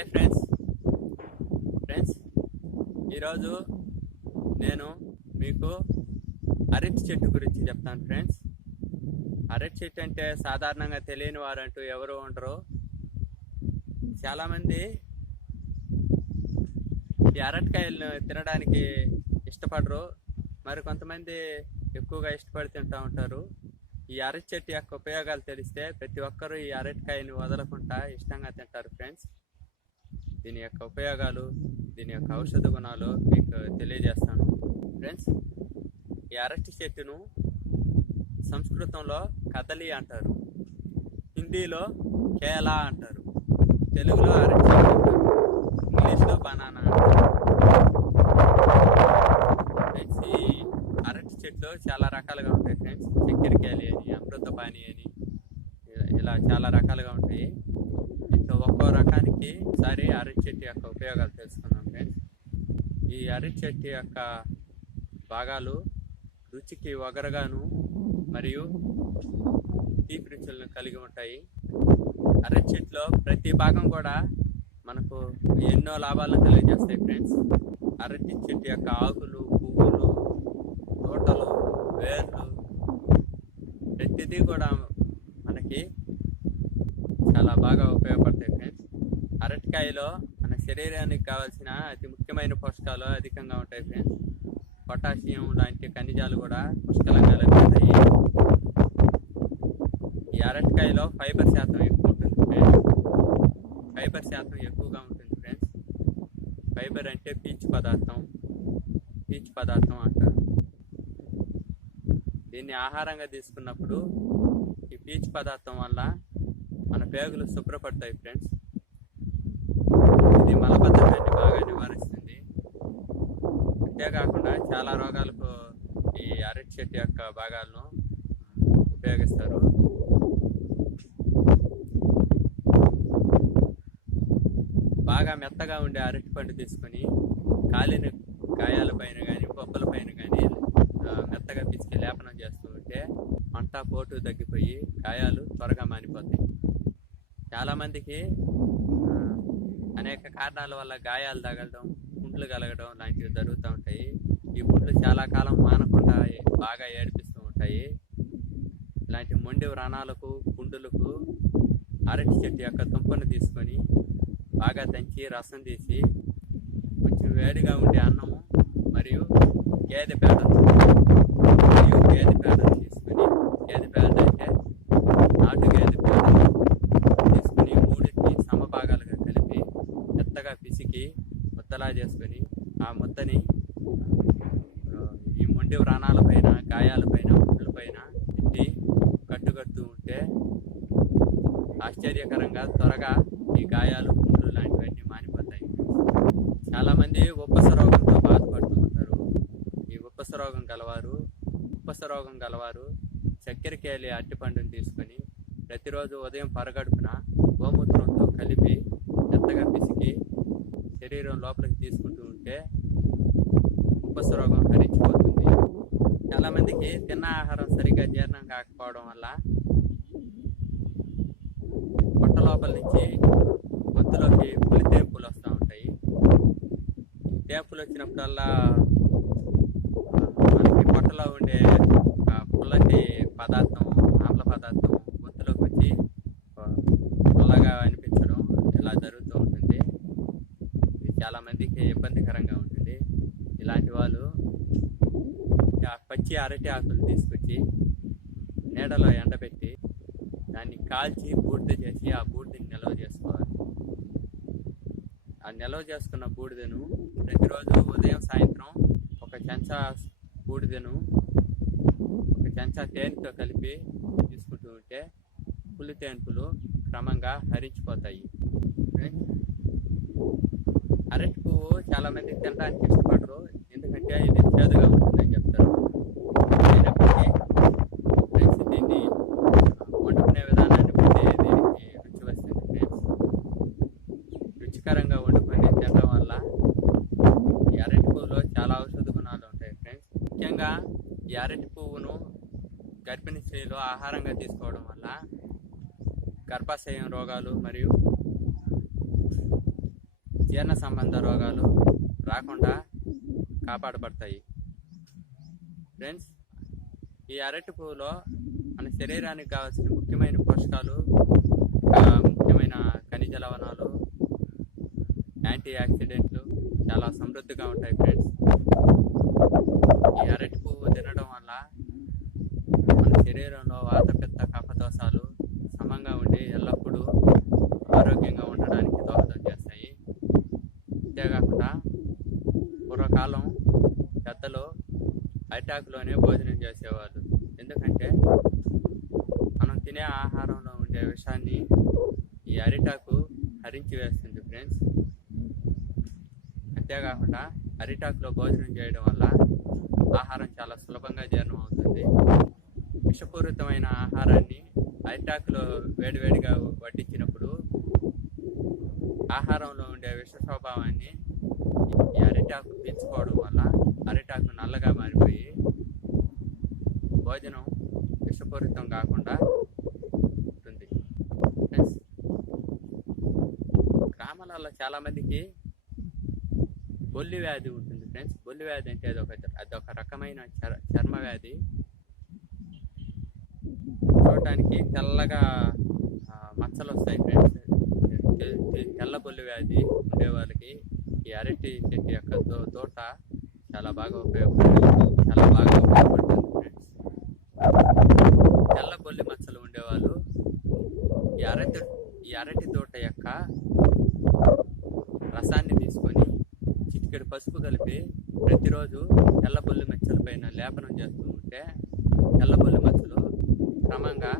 Hi friends friends ఈరోజు నేను మీకు అరటి చెట్టు గురించి చెప్తాను ఫ్రెండ్స్. అరటి చెట్టు అంటే సాధారణంగా తెలియని వారంటూ ఎవరు ఉండరు. చాలామంది ఈ అరటికాయలను తినడానికి ఇష్టపడరు, మరి కొంతమంది ఎక్కువగా ఇష్టపడి తింటూ ఉంటారు. ఈ అరటి చెట్టు యొక్క ఉపయోగాలు తెలిస్తే ప్రతి ఒక్కరూ ఈ అరటికాయని వదలకుండా ఇష్టంగా తింటారు ఫ్రెండ్స్. దీని యొక్క ఉపయోగాలు, దీని యొక్క ఔషధ గుణాలు మీకు తెలియజేస్తాను ఫ్రెండ్స్. ఈ అరటి చెట్టును సంస్కృతంలో కదలి అంటారు, హిందీలో కేలా అంటారు, తెలుగులో అరటి చెట్టు అంటారు, ఇంగ్లీష్లో బనానా అంటారు. ఫ్రెండ్స్, ఈ అరటి చెట్లు చాలా రకాలుగా ఉంటాయి ఫ్రెండ్స్. చక్కెరకేళి అని, అమృతపాణి అని, ఇలా చాలా రకాలుగా ఉంటాయి. ఇట్లా ఒక్కో రకానికి ఒకసారి అరటి చెట్టు యొక్క ఉపయోగాలు తెలుసుకుందాం ఫ్రెండ్స్. ఈ అరటి చెట్టు యొక్క భాగాలు రుచికి వగరగాను మరియు తీపి రుచులను కలిగి ఉంటాయి. అరటి చెట్టులో ప్రతి భాగం కూడా మనకు ఎన్నో లాభాలను కలిగజేస్తాయి ఫ్రెండ్స్. అరటి చెట్టు యొక్క ఆకులు, పువ్వులు, తోటలు, వేర్లు ప్రతిదీ కూడా మనకి చాలా బాగా ఉపయోగపడతాయి ఫ్రెండ్స్. అరటికాయలో మన శరీరానికి కావాల్సిన అతి ముఖ్యమైన పోషకాలు అధికంగా ఉంటాయి ఫ్రెండ్స్. పొటాషియం లాంటి ఖనిజాలు కూడా పుష్కలంగా లభిస్తాయి. ఈ అరటికాయలో ఫైబర్ శాతం ఎక్కువ ఉంటుంది ఫ్రెండ్స్. ఫైబర్ శాతం ఎక్కువగా ఉంటుంది ఫ్రెండ్స్. ఫైబర్ అంటే పీచు పదార్థం అంటారు. దీన్ని ఆహారంగా తీసుకున్నప్పుడు ఈ పీచు పదార్థం వల్ల మన పేగులు శుభ్రపడతాయి ఫ్రెండ్స్. ఇది మలబద్ధకాన్ని బాగా నివారిస్తుంది. అంతేకాకుండా చాలా రోగాలకు ఈ అరటి చెట్టు యొక్క భాగాలను ఉపయోగిస్తారు. బాగా మెత్తగా ఉండే అరటి పండు తీసుకొని కాలిన గాయాల పైన కానీ, బొబ్బల పైన కానీ మెత్తగా పిసికి లేపనం చేస్తూ ఉంటే మంట, పోటు తగ్గిపోయి గాయాలు త్వరగా మానిపోతాయి. చాలామందికి అనేక కారణాల వల్ల గాయాలు తగలడం, పుండ్లు కలగడం లాంటివి జరుగుతూ ఉంటాయి. ఈ పుండ్లు చాలా కాలం మానకుండా బాగా ఏడిపిస్తూ ఉంటాయి. ఇలాంటి మొండి వ్రణాలకు, పుండులకు అరటి చెట్టు యొక్క దుంపను తీసుకొని బాగా దంచి రసం తీసి కొంచెం వేడిగా ఉండే అన్నము మరియు గేదె పేడను తీసుకొని, గేదె పేడ అంటే నాటు గేదె పేడను తీసుకుని మూడింటిని సమభాగాలుగా కలిపి మెత్తగా పిసికి ముద్దలా చేసుకొని ఆ ముద్దని ఈ మొండి వ్రణాలపైన, గాయాలపైన, పుండ్లపైన తిట్టి కట్టుకడుతూ ఉంటే ఆశ్చర్యకరంగా త్వరగా ఈ గాయాలు, పుండ్లు లాంటివన్నీ మానిపోతాయి. చాలామంది ఉబ్బస రోగంతో బాధపడుతూ ఉంటారు. ఈ ఉబ్బస రోగం గలవారు చక్కెరకేళి అరటిపండుని తీసుకొని ప్రతిరోజు ఉదయం పరగడుపున గోమూత్రంతో కలిపి మెత్తగా పిసికి శరీరం లోపలికి తీసుకుంటూ ఉంటే ఉబ్బస రోగం హరించిపోతుంది. చాలామందికి తిన్న ఆహారం సరిగ్గా జీర్ణం కాకపోవడం వల్ల పొట్ట లోపల నుంచి గొంతులోకి పులి తేంపులు వస్తూ ఉంటాయి. తేంపులు వచ్చినప్పుడల్లా మనకి పొట్టలో ఉండే పుల్లటి పదార్థం, ఆమ్ల పదార్థం గొంతులోకి వచ్చి పుల్లగా అనిపించడం ఇలా జరుగుతూ ఉంటుంది. ఇది చాలామందికి ఇబ్బందికరంగా ఉంటుంది. ఇలాంటి వాళ్ళు పచ్చి అరటి ఆకులు తీసుకొచ్చి నీడలో ఎండబెట్టి దాన్ని కాల్చి బూడిద చేసి ఆ బూడిదని నిల్వ చేసుకోవాలి. ఆ నిల్వ చేసుకున్న బూడిదను ప్రతిరోజు ఉదయం, సాయంత్రం ఒక చెంచా బూడిదను ఒక చెంచా తేనెతో కలిపి తీసుకుంటూ ఉంటే పులి తేన్పులు క్రమంగా హరించిపోతాయి. అరటి పువ్వు చాలామంది తినడానికి ఇష్టపడరు, ఎందుకంటే ఇది చేదుగా ఉంటుందని చెప్తారు. అయినప్పటికీ ఫ్రెండ్స్, దీన్ని వండుకునే విధానాన్ని బట్టి దీనికి రుచి వస్తుంది ఫ్రెండ్స్. రుచికరంగా వండుకొని తినడం వల్ల ఈ అరటి పువ్వులో చాలా ఔషధ గుణాలు ఉంటాయి ఫ్రెండ్స్. ముఖ్యంగా ఈ అరటి పువ్వును గర్భిణీ స్త్రీలు ఆహారంగా తీసుకోవడం వల్ల గర్భాశయం రోగాలు మరియు జీర్ణ సంబంధ రోగాలు రాకుండా కాపాడబడతాయి. ఫ్రెండ్స్, ఈ అరటి పువ్వులో మన శరీరానికి కావాల్సిన ముఖ్యమైన పోషకాలు, ముఖ్యమైన ఖనిజ లవణాలు, యాంటీ ఆక్సిడెంట్లు చాలా సమృద్ధిగా ఉంటాయి. ఫ్రెండ్స్, ఈ అరటి పువ్వు తినడం వల్ల మన శరీరంలో వాత, పిత్త, కఫ దోషాలు సమంగా ఉండి ఎల్లప్పుడూ ఆరోగ్యంగా ఉండడానికి దోహదం చేస్తాయి. అంతేకాకుండా పూర్వకాలం పెద్దలు అరిటాకులోనే భోజనం చేసేవాళ్ళు. ఎందుకంటే మనం తినే ఆహారంలో ఉండే విషాన్ని ఈ అరిటాకు హరించి వేస్తుంది. ఫ్రెండ్స్, అంతేకాకుండా అరిటాకులో భోజనం చేయడం వల్ల ఆహారం చాలా సులభంగా జీర్ణం అవుతుంది. విషపూరితమైన ఆహారాన్ని అరిటాకులో వేడివేడిగా వడ్డించినప్పుడు ఆహారంలో ఉండే విష స్వభావాన్ని ఈ అరిటాకు పీల్చుకోవడం వల్ల అరిటాకు నల్లగా మారిపోయి భోజనం విషపూరితం కాకుండా ఉంటుంది. ఫ్రెండ్స్, గ్రామాలలో చాలామందికి బొల్లి వ్యాధి ఉంటుంది. ఫ్రెండ్స్, బొల్లి వ్యాధి అంటే అదొక రకమైన చర్మ వ్యాధి. చూడటానికి తెల్లగా మచ్చలు వస్తాయి. ఫ్రెండ్స్, తెల్ల బొల్లి వ్యాధి ఉండే వాళ్ళకి ఈ అరటి చెట్టు యొక్క తోట చాలా బాగా ఉపయోగపడుతుంది. ఫ్రెండ్స్, తెల్ల బొల్లి మచ్చలు ఉండేవాళ్ళు ఈ అరటి తోట యొక్క రసాన్ని తీసుకొని చిటికెడు పసుపు కలిపి ప్రతిరోజు తెల్ల బొల్లి మచ్చల పైన లేపనం చేస్తూ ఉంటే తెల్ల బొల్లి మచ్చలు క్రమంగా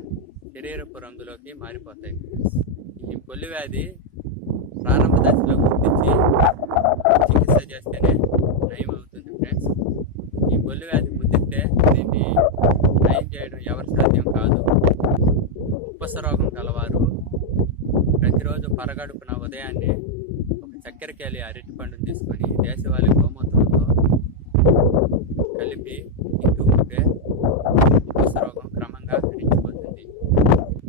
శరీరపు రంగులోకి మారిపోతాయి. ఈ బొల్లి వ్యాధి ప్రారంభ దశలో గుర్తించి చికిత్స చేస్తేనే నయం అవుతుంది. ఫ్రెండ్స్, ఈ బొల్లి వ్యాధి ముదిరితే దీన్ని నయం చేయడం ఎవరి సాధ్యం కాదు. ఉబ్బస రోగం గలవారు ప్రతిరోజు పరగడుపున ఉదయాన్నే ఒక చక్కెరకేళి అరటి పండును తీసుకొని దేశవాళీ గోమూత్రంతో కలిపి తింటూ ఉంటే ఉబ్బస రోగం క్రమంగా హరించిపోతుంది.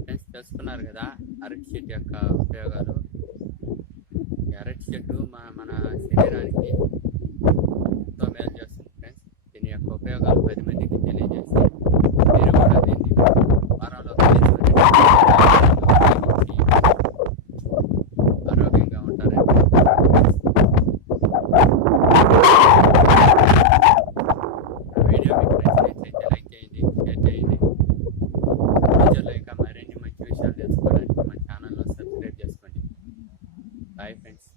ఫ్రెండ్స్, తెలుసుకున్నారు కదా అరటి చెట్టు యొక్క ఉపయోగాలు. ఈ అరటి చెట్టు మన శరీరానికి ఎంతో మేలు చేస్తుంది. ఫ్రెండ్స్, దీని యొక్క ఉపయోగాలు 10 మందికి తెలియజేసి మీరు కూడా దీన్ని వారంలో ఆరోగ్యంగా ఉంటారని. వీడియో మీకు నచ్చినట్లయితే లైక్ చేయండి, షేర్ చేయండి. ఫ్యూచర్లో ఇంకా మరిన్ని మంచి విషయాలు తెలుసుకోవడానికి మా ఛానల్లో సబ్స్క్రైబ్ చేసుకోండి. Bye friends.